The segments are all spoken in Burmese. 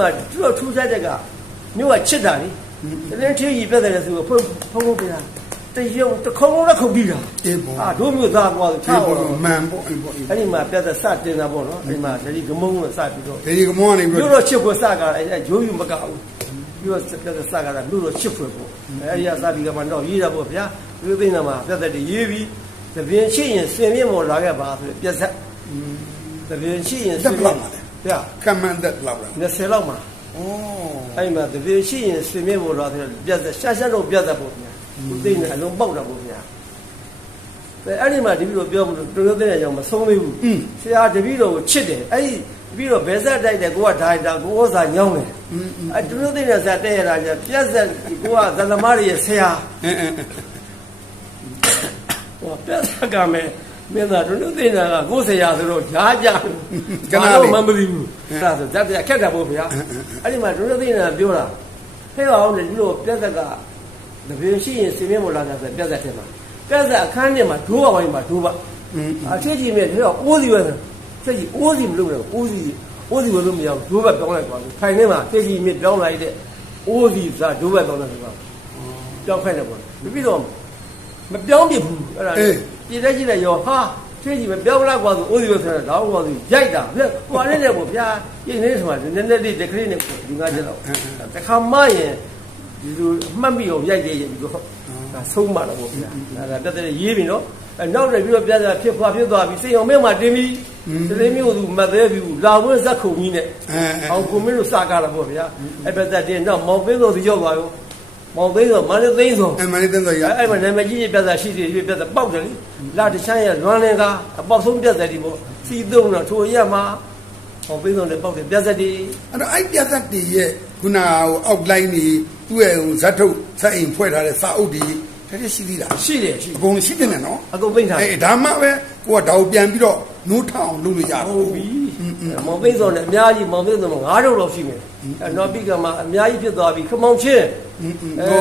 မှာသူတို့ထူးခြားချက်ကမြို့ကချစ်တာလေတရင်ချေကြီးပြတ်တယ်ဆိုတော့ဖုန်းဖုန်းဖုန်းပြတာတရုံတစ်ခုံလုံးလက်ခုပ်ပြီးတာအေးပေါ့အာတို့မျိုးသားကွာဆိုချချာောက်ပေါ့တော့မှန်ပေါ့အေးပေါ့အေးအဲ့ဒီမှာပြတ်တဲ့စတင်တာပေါ့နော်အဲ့ဒီမှာဒီကမုံကိုစပြီးတော့ဒီကမောကနေပြီးမြို့တော့တော်ချစ်ဖွယ်စကားအဲ့အဲ့ဂျိုးယူမကဘူးမြို့တော်ပြတ်တဲ့စကားကမြို့တော်ချစ်ဖွယ်ပေါ့အဲ့ဒီကစပြီးကမှတော့ရေးတာပေါ့ဗျာမြို့သိန်းမှာပြတ်တဲ့ရေးပြီးသပင်ရှိရင်စင်မြင့်မော်လာခဲ့ပါဆိုပြတ်ဆက်သပင်ရှိရင်စင်မြင့် ဗျာကမန်သက်လောက်လား20လောက်မှာဩအဲ့ဒီမှာသပင်ရှိရင်စင်မြင့်မော်လာဆိုပြတ်ဆက်ရှာရှာတော့ပြတ်သက်ပေါ့ဗျာဦးသိန်းနဲ့အလုံးပေါက်တာပေါ့ဗျာအဲ့အဲ့ဒီမှာတပည့်တော်ပြောမလို့တော်တော်သိတဲ့ကြောင့်မဆုံးသေးဘူးဆရာတပည့်တော်ကိုချစ်တယ်အဲ့ဒီတပည့်တော်ဘယ်ဆက်တိုက်တယ်ကိုကဒါတာကိုဩဇာညောင်းတယ်အဲ့တော်တော်သိတဲ့ဆရာတဲ့ရတာကျပြတ်ဆက်ကိုကသန္ဓမားရဲ့ဆရာအင်းအင်းဟောပြတ်ဆက်ကမယ် မင်းသားတို့တို့သိနေတာကကိုယ်ဆရာဆိုတော့ရားကြကနာတော့မမသိဘူးအဲ့ဒါဆိုဇက်ပြခက်တာပေါ့ဗျာအဲ့ဒီမှာတို့တို့သိနေတာပြောတာဟဲ့အောင်လေဒီလိုပြတ်ဆက်ကတပင်ရှိရင်စင်မြင့်မလာတာဆိုပြတ်ဆက်ထဲမှာပြတ်ဆက်အခန်းထဲမှာဒိုးပါဝိုင်းမှာဒိုးပါအချစ်ကြီးမြဲဒီတော့အိုးစီပဲချက်ကြီးအိုးစီမလုပ်နဲ့အိုးစီအိုးစီဝယ်လို့မရဘူးဒိုးဘက်ပြောင်းလိုက်သွားပြီခိုင်ထဲမှာချက်ကြီးမြဲပြောင်းလိုက်တဲ့အိုးစီစားဒိုးဘက်ပြောင်းလိုက်သွားပြောင်းခိုင်းတယ်ပေါ့ပြီးတော့မပြောင်းပြဘူးအဲ့ဒါ ပြည့်တဲ့ကြီးနဲ့ရောဟာဖြစ်ကြီးပဲပြောက်လာကွာဆိုအိုးစီပဲဆရာတော့ကွာဆိုရိုက်တာဟဲ့ကွာလေးတယ်ပေါ့ဗျာပြင်းနေတယ်မှာနည်းနည်းလေးတခရီးနဲ့ဒီငါချက်တော့တခါမှရင်ဒီလိုအမှတ်မိအောင်ရိုက်ရဲရဲပြီးတော့ဒါဆုံးပါတော့ပေါ့ဗျာအဲ့ဒါတက်တဲ့ရေးပြီနော်အဲနောက်လည်းပြီးတော့ပြဿနာဖြစ်ဖွာဖြစ်သွားပြီစိန်အောင်မဲမှာတင်းပြီးသတိမျိုးသူမသေးဘူးလာဝဲဇက်ခုံကြီးနဲ့အောင်ကိုမင်းတို့စကားတော့ပေါ့ဗျာအဲ့ပသက်တင်းတော့မောင်ပင်းတို့ဒီရောက်သွားရော မောင်သိန်းဆိုမန္တသိန်းဆိုအမှန်တည်းတော့ရအဲ့အဲ့မှာနာမည်ကြီးပြဿနာရှိတယ်ပြဿနာပေါက်တယ်လေလာတချမ်းရဲ့လွမ်းလင်းကားအပေါက်ဆုံးပြဿနာဒီပေါ့စီသုံးတော့ထိုရက်မှာဟောပေးဆုံးတယ်ပေါက်တယ်ပြဿနာဒီအဲ့တော့အဲ့ပြတ်သက်တည်ရဲ့ခုနဟိုအောက်လိုင်းနေသူ့ရဲ့ဟိုဇတ်ထုတ်ဆက်အိမ်ဖွဲ့ထားတဲ့စာအုပ်ဒီတကယ်ရှိသေးလားရှိတယ်ရှိအကုန်ရှိတယ်နော်အကုန်ပိတ်ထားအေးဒါမှပဲကိုကဒါကိုပြန်ပြီးတော့နိုးထအောင်လုပ်လို့ရဟုတ်ပြီမောင်သိန်းဆုံးနဲ့အများကြီးမောင်သိန်းဆုံးမှာ9တော့လောက်ရှိမယ်အဲ့တော့ပြီးကမှအများကြီးဖြစ်သွားပြီခမောင်ချင်း အဲ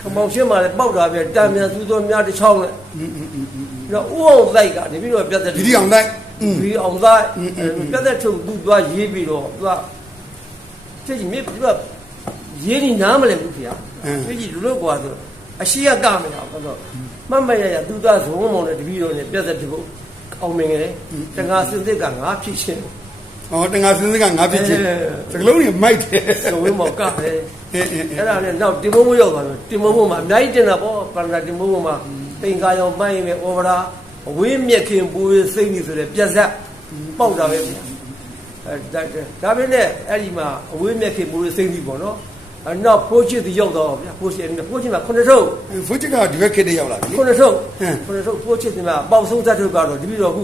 ခမောင်ချင်းမှာလည်းပေါက်တာပဲတံမြန်သူသောများတစ်ချောင်းနဲ့တော့ဥအောင်လိုက်ကနေပြီးတော့ပြဿနာဒီဒီအောင်လိုက်ဒီအောင်သားပြတ်သက်ထုတ်သူသွားရေးပြီးတော့သူကချက်ကြီးမြစ်သူကရေးနေနားမလဲဘူးခင်ဗျာချက်ကြီးလူလို့ကွာဆိုအရှိရကမရဘူးဆိုတော့မမရရသူသားဇုံမောင်နဲ့တပည့်တော်နဲ့ပြတ်သက်တဖို့အောင်မင်္ဂလေတငါစင်စစ်ကငါဖြစ်ရှင် ဟောတငါစင်းစကငါဖြစ်ချင်းစကလုံးတွေမိုက်တယ်ဇုံဝင်းမောင်ကတယ်အေးအေးအဲ့ဒါနဲ့နောက်တင်မိုးမိုးရောက်သွားတယ်တင်မိုးမိုးမှာအများကြီးတင်တာပေါ့ပန္နာတင်မိုးမိုးမှာပိန်ကာရောင်ပိုင်းပဲဩဝရာအဝေးမြက်ခင်ပူစိမ့်ပြီဆိုတဲ့ပြက်ဆက်ပေါက်တာပဲဗျာအဲဒါဒါပဲနဲ့အဲ့ဒီမှာအဝေးမြက်ခေမူရစိမ့်ပြီပေါ့နော်အနောက်ဖိုးချစ်သူရောက်တော့ဗျာဖိုးချစ်ဖိုးချစ်မှာခုနှစ်ထုပ်ဖူးချစ်ကဒီဘက်ခေတ်တည်းရောက်လာပြီခုနှစ်ထုပ်ဟမ်ခုနှစ်ထုပ်ဖိုးချစ်သူမှာပေါက်ဆုံးသက်ထုပ်ကတော့ဒီပြီးတော့ခု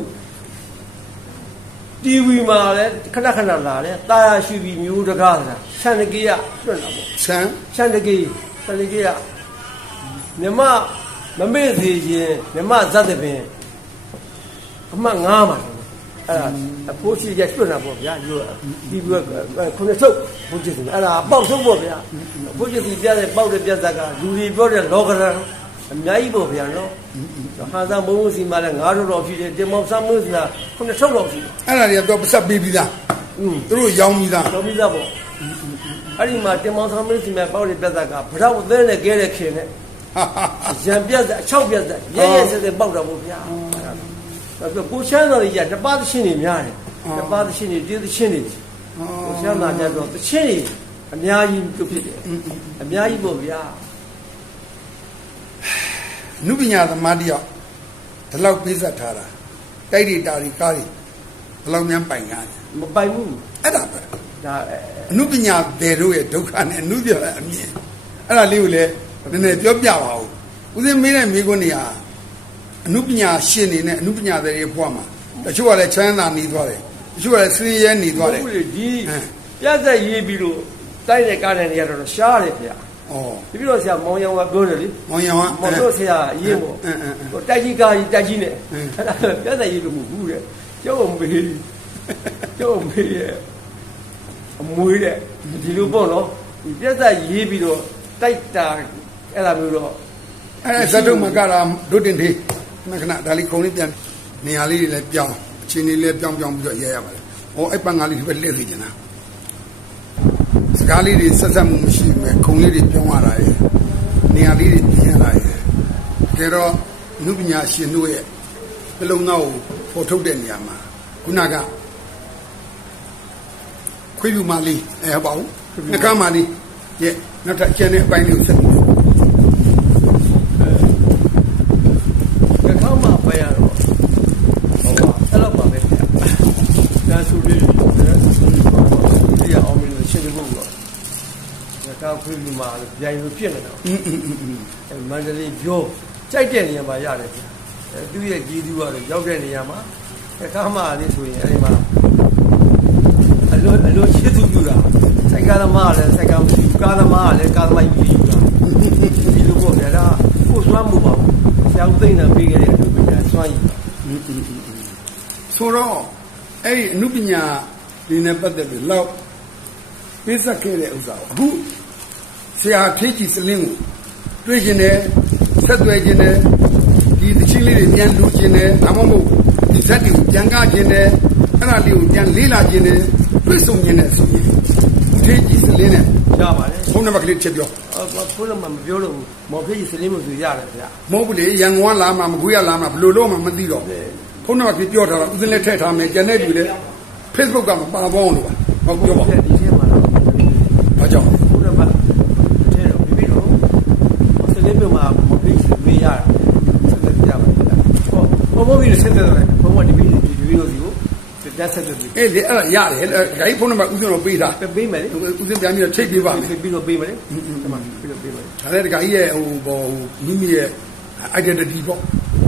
TV မှာလည်းခဏခဏလာတယ်တာယာရှိပြီမျိုးတကားဆိုတာရှန်တကေးကလွတ်လာပေါ့ဆန်းရှန်တကေးရှန်တကေးကမြမမမေ့စေခြင်းမြမဇတ်တဲ့ပင်အမှတ်9မှာအဲ့ဒါအဖိုးရှိရကျွတ်တာပေါ့ဗျာယူဒီဘက်ခုနှစ်ထုပ်ဘုရားရှင်အဲ့ဒါပေါက်ထုပ်ပေါ့ဗျာဘုရားရှင်ပြတဲ့ပေါက်တဲ့ပြဿနာကလူတွေပြောတဲ့လောကရန် အများကြီးပေါ့ဗျာနော်ဟာသာမုံစီမှာလည်း9ထုပ်တော့ရှိတယ်တင်မောင်ဆမ်းမွေးစီကခုနှစ်ထုပ်တော့ရှိတယ်အဲ့ဒါတွေကတော့ပတ်ဆက်ပေးပြီးသားอืมသူတို့ရောင်းပြီးသားတော်ပြီသားပေါ့အဲ့ဒီမှာတင်မောင်ဆမ်းမွေးစီမှာပေါက်တဲ့ပြဿနာကဗရောက်သဲနဲ့ကဲတဲ့ခင်နဲ့ဟာဟာဟာရံပြတ်တဲ့အချောက်ပြတ်တဲ့ရဲရဲစဲစဲပေါက်တာပေါ့ဗျာအဲ့ဒါကိုချမ်းတော်ကြီးကတပါးသချင်းတွေများတယ်တပါးသချင်းတွေတေးသချင်းတွေကိုချမ်းသာကြတော့သချင်းတွေအများကြီးသူဖြစ်တယ်အများကြီးပေါ့ဗျာ နုပညာသမားတယောက်ဒီလောက်ပေးဆက်ထားတာတိုက်တွေတာတွေကားတွေဘယ်လောက်များပိုင်ကားလဲမပိုင်ဘူးအဲ့ဒါပဲဒါအဲအနုပညာတွေတို့ရဲ့ဒုက္ခနဲ့အနုပညာအမြင်အဲ့ဒါလေးကိုလည်းနည်းနည်းပြောပြပါဦးဦးစင်းမေးတဲ့မိခွန်းနေဟာအနုပညာရှင်နေနဲ့အနုပညာတွေရဲ့ဘဝမှာတချို့ကလည်းချမ်းသာနေသွားတယ်တချို့ကလည်းဆင်းရဲနေသွားတယ်ဟုတ်လေဒီဟမ်ပြတ်သက်ရေးပြီးလို့တိုက်တဲ့ကားတဲ့နေရာတော့ရှားတယ်ဗျာ ဩဒီပြီးတော့ဆရာမောင်ရောင်ကပြောတယ်လေမောင်ရောင်ကမောင်တို့ဆရာအရေးပေါ့အင်းအင်းအင်းဟိုတိုက်ကြီးကားကြီးတိုက်ကြီးနဲ့အင်းအဲ့ဒါပြတ်သက်ရေးလို့မဟုတ်ဘူးတဲ့ကျောင်းမေးကျောင်းမေးရဲ့အမွေးတဲ့ဒီလိုပေါ့နော်ဒီပြတ်သက်ရေးပြီးတော့တိုက်တာအဲ့လိုမျိုးတော့အဲ့ဒါဇတ်တုံမကရာဒုတင်သေးခဏခဏဒါလေးခုံလေးပြန်နေရာလေးတွေလည်းပြောင်းအချိန်လေးလည်းပြောင်းပြောင်းပြီးတော့ရဲရပါတယ်။ဟောအဲ့ပန်းငါလေးဒီပဲလှည့်စေချင်တာ ကားလေးတွေဆက်ဆက်မှုမရှိဘူးပဲခုံလေးတွေပြောင်းရတာရဲ့နေရာလေးတွေပြင်ရတာရဲ့တကယ်တော့အနုပညာရှင်တို့ရဲ့နှလုံးသားကိုပေါ်ထုတ်တဲ့နေရာမှာခုနကခွေးပြူမလေးအဲဟုတ်ပါဘူးနှကမ်းမလေးရဲ့နောက်ထပ်ကျန်တဲ့အပိုင်းလေးကိုဆက်ပြီး ကကောင်းမှပဲရတော့ဟောပါအဲ့လောက်ပါပဲဗျာဒါဆိုလေးဒီရအောင်မင်းရှင်းနေဖို့တော့ကကောင်းခွေး ရိုင်လိုဖြစ်နေတာအင်းအင်းအင်းအဲမန္တလေးကျောကြိုက်တဲ့နေရာမှာရတယ်ဗျအဲသူ့ရဲ့ကြီးသူကတော့ရောက်တဲ့နေရာမှာအခါမှလေးဆိုရင်အဲဒီမှာအလိုအလိုချစ်သူပြတာစိုက်ကားသမားလည်းစိုက်ကားမရှိဘူးကားသမားလည်းကားသမားကြီးပြီးတာဒီလိုပေါ့ဗျာဒါကိုစွမ်းမှုပါဘူးဆရာဦးသိမ့်တာပေးခဲ့တဲ့အမှုပညာစွမ်းရည်ဆိုတော့အဲ့ဒီအမှုပညာဒီနဲ့ပတ်သက်ပြီးလောက်ပေးဆက်ခဲ့တဲ့ဥစ္စာကိုအခု ဆရာထေးကြည်စလင်းကိုတွေ့ကျင်တယ်ဆက်သွယ်ကျင်တယ်ဒီသချင်းလေးတွေပြန်လူကျင်တယ်ဒါမှမဟုတ်ဒီဇက်တွေကိုပြန်ကကျင်တယ်အဲ့ဒါလေးကိုပြန်လေးလာကျင်တယ်တွေ့ဆုံကျင်တယ်ဆိုရင်ထေးကြည်စလင်းနဲ့ရပါတယ်ဖုန်းနံပါတ်ကလေးချက်ပြောအော်ဘုရားမမပြောလို့မော်ဖေးကြီးစလင်းမှုဆိုရတယ်ဗျာမဟုတ်ဘူးလေရန်ကုန်ကလာမှမကွေးကလာမှဘယ်လိုလုပ်မှမသိတော့ဖုန်းနံပါတ်ကလေးပြောထားတာဥစဉ်လည်းထည့်ထားမယ်ကျန်တဲ့လူလည်း Facebook ကမပါပေါင်းလို့ပါဟုတ်ပြောပါဒီထဲမှာတော့ဘာကြောင့်ဘုရားမတဲ့တော့ပြီးပြီးတော့စလ င်းမှုမှာမော်ဖေးကြီးမေးရတယ်ဆက်သက်ကြပါဗျာဟောဘုံဘုံကြီးဆက်သက်တယ်ဘုံဘုံဒီပြီးဒီဗီဒီယိုစီကိုတက်ဆက်သက်ပြီးအေးလေအဲ့ဒါရတယ်ဒါကြီးဖုန်းနံပါတ်ဥစဉ်တော့ပေးတာပေးမယ်လေဥစဉ်ပြန်ပြီးတော့ထိတ်ပေးပါမယ်ပြီးတော့ပေးမယ်လေဒီမှာပြီးတော့ပေးမယ်ဒါလည်းဒါကြီးရဲ့ဟိုဘောမိမိရဲ့ identity ပေါ့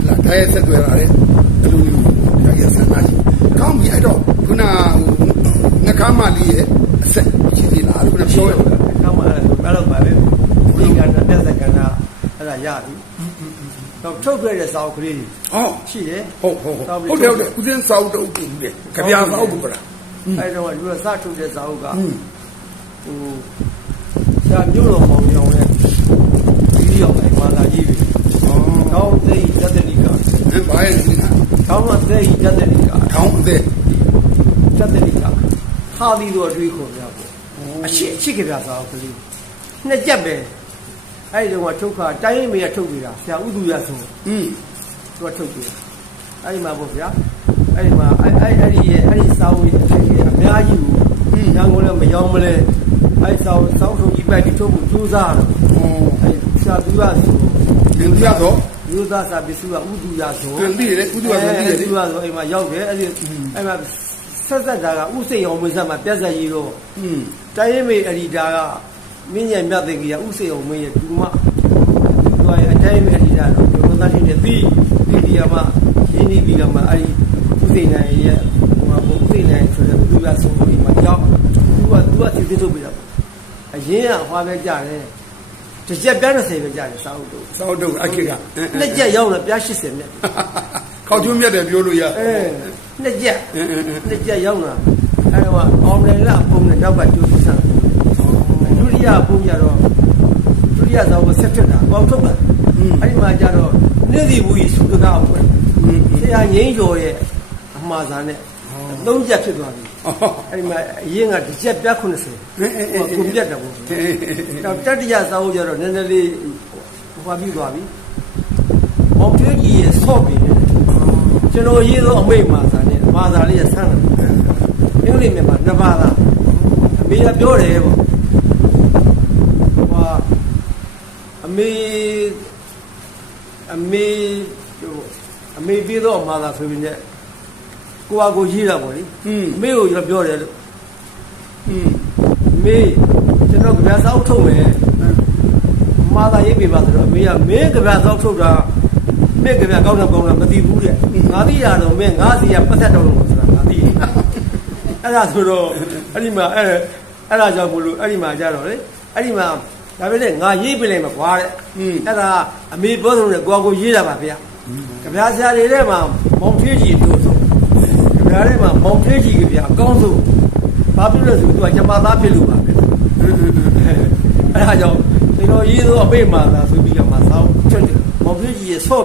လာဒါရဲ့ဆက်သွယ်လာတဲ့ဘယ်လိုမျိုးဒါကြီးဆန္ဒရှိကောင်းပြီအဲ့တော့ခုနဟိုငကားမလေးရဲ့အဆက်ရှိသေးလားခုနပြောရကောင်းပါလားဘယ်တော့ပါလဲဒီကနေ့တက်ဆက်ကနာ အဲ့ဒါရပြီတော့ထုတ်ခဲ့တဲ့စာအုပ်ကလေးဟောရှိတယ်ဟုတ်ဟုတ်ဟုတ်ဟုတ်တယ်ဟုတ်တယ်ဥစဉ်စာအုပ်တော့တူတယ်ကြပြာစာအုပ်ကလားအဲတော့ဒီကစထုတ်တဲ့စာအုပ်ကอืมဟိုဆရာမြို့တော်မောင်ရောင်နဲ့ဒီရောက်တိုင်းမာလာကြီးပြီဩတောင်းသိတတတိကအဲဘာရဲ့ဒီကတောင်းမသိတတတိကထောင်းအသေးတတတိကဟာဒီတို့အတွေးခေါ်ကြပေါ့အရှိအရှိကြပြစာအုပ်ကလေးနှစ်ကြက်ပဲ အဲ့ဒီတော့ထုတ်ခါတိုင်းရင်မေကထုတ်ပြီးတာဆရာဥဒုရဆို อืม သူကထုတ်ပြီးတာအဲ့ဒီမှာပေါ့ဗျာအဲ့ဒီမှာအဲ့အဲ့အဲ့ဒီရဲ့အဲ့ဒီစာအုပ်ရဲ့အထက်ကြီးအများကြီးကိုရန်ကုန်လည်းမရောက်မလဲအဲ့စာအုပ်စောင်းထုတ်ကြီးပိုက်ပြီးထုတ်ဖို့ကြိုးစားတော့ ဩ အဲ့ဆရာသူရဆို ဒီပြတော့ ယူသားစာပစ္စည်းကဥဒုရဆို ကန်တိတယ်ဥဒ္ဒဝါဆိုတိတယ် ဥဒုရဆိုအိမ်မှာရောက်တယ်အဲ့ဒီအဲ့မှာဆက်ဆက်တာကဥစိန်အောင်မင်းဆက်မှာပြက်ဆက်ကြီးတော့ อืม တိုင်းရင်မေအဒီတာက မင်းညံမြတ်သိကြီးကဥစိန်အောင်မင်းရဲ့ဒူမသူကရဲ့အတိုင်းမေအဒီတာတော့ဘုရားသားရှင်နဲ့ပြီးပြီးဒီကမှရင်းနှီးပြီးကမှအဲ့ဒီဥစိန်နိုင်ရဲ့ဟိုမှာဘုဥစိန်နိုင်ဆိုတဲ့ဥဒုရဆိုပြီးမှရောက်သူကသူကသိသိထုတ်ပြတာပေါ့အရင်ကဟွာပဲကြတယ်တစ်ချက်ပြား30ပဲကြတယ်စာအုပ်တို့စောက်တော့အခေကနှစ်ကြက်ရောက်လာပြား80နဲ့ခေါက်ကျွန်းမြတ်တယ်ပြောလို့ရအဲနှစ်ကြက်နှစ်ကြက်ရောက်လာအဲဟိုအောင်တယ်လားပုံနဲ့နောက်ကကျိုးစမ်း ဒုတိယပုံကြတော့ဒုတိယသောကိုဆက်ထက်တာပေါက်ထုတ်တာအဲ့ဒီမှာကြတော့နေ့စီဘူးကြီးစုတကားအောင်ပဲဆရာငိမ့်ကျော်ရဲ့အမှားစာနဲ့သုံးကြက်ဖြစ်သွားပြီအဲ့ဒီမှာအရင်ကတစ်ကြက်ပြား80ဟိုကိုပြတ်တယ်ပေါ့တော့တတိယသောကိုကြတော့နည်းနည်းလေးဟိုပါပြီးသွားပြီမောင်ကျွေးကြီးရဲ့ဆော့ပြီးတယ်ကျွန်တော်ရေးသောအမိတ်မာစာနဲ့မာစာလေးရဆန်းတယ်အင်္ဂလိပ်မြန်မာနှစ်ပါးသားအမေကပြောတယ်ပေါ့ဟွာအ မေအမေဟိုအမေပြီးတော့မာစာဆိုပြီးနဲ့ကိုကကိုရေးတာပေါ့လေ อืม အမေကိုကျွန်တော်ပြောတယ်လို့ อืม အမေကျွန်တော်ကြပြစောက်ထုတ်မယ်မာစာရေးပြပါဆိုတော့အမေကမင်းကြပြစောက်ထုတ်တာမင်းကြပြကောင်းတယ်ကောင်းတယ်မသိဘူးတဲ့ငါသိရတော့မင်းငါစီကပတ်သက်တော့လို့ဆိုတာငါသိအဲ့ဒါဆိုတော့အဲ့ဒီမှာအဲ့အဲ့ဒါကြောင့်မလို့အဲ့ဒီမှာကြတော့လေအဲ့ဒီမှာ ဒါပဲလေငါရေးပြလိုက်မှာကွာတဲ့အဲ့ဒါအမေပြောဆုံးတဲ့ကိုကိုရေးတာပါဗျာကြပြဆရာတွေထဲမှာမောင်ထွေးကြီးတို့ဆိုကြပြထဲမှာမောင်ထွေးကြီးကဗျာအကောင်းဆုံးဘာဖြစ်လို့လဲဆိုသူကကျမသားဖြစ်လို့ပါပဲအဲ့ဒါကြောင့်ကျွန်တော်ရေးသောအပိတ်မာသာဆိုပြီးတော့မှစောင်းချွတ်တယ်မောင်ပြည့်ကြီးရဲ့ဆော့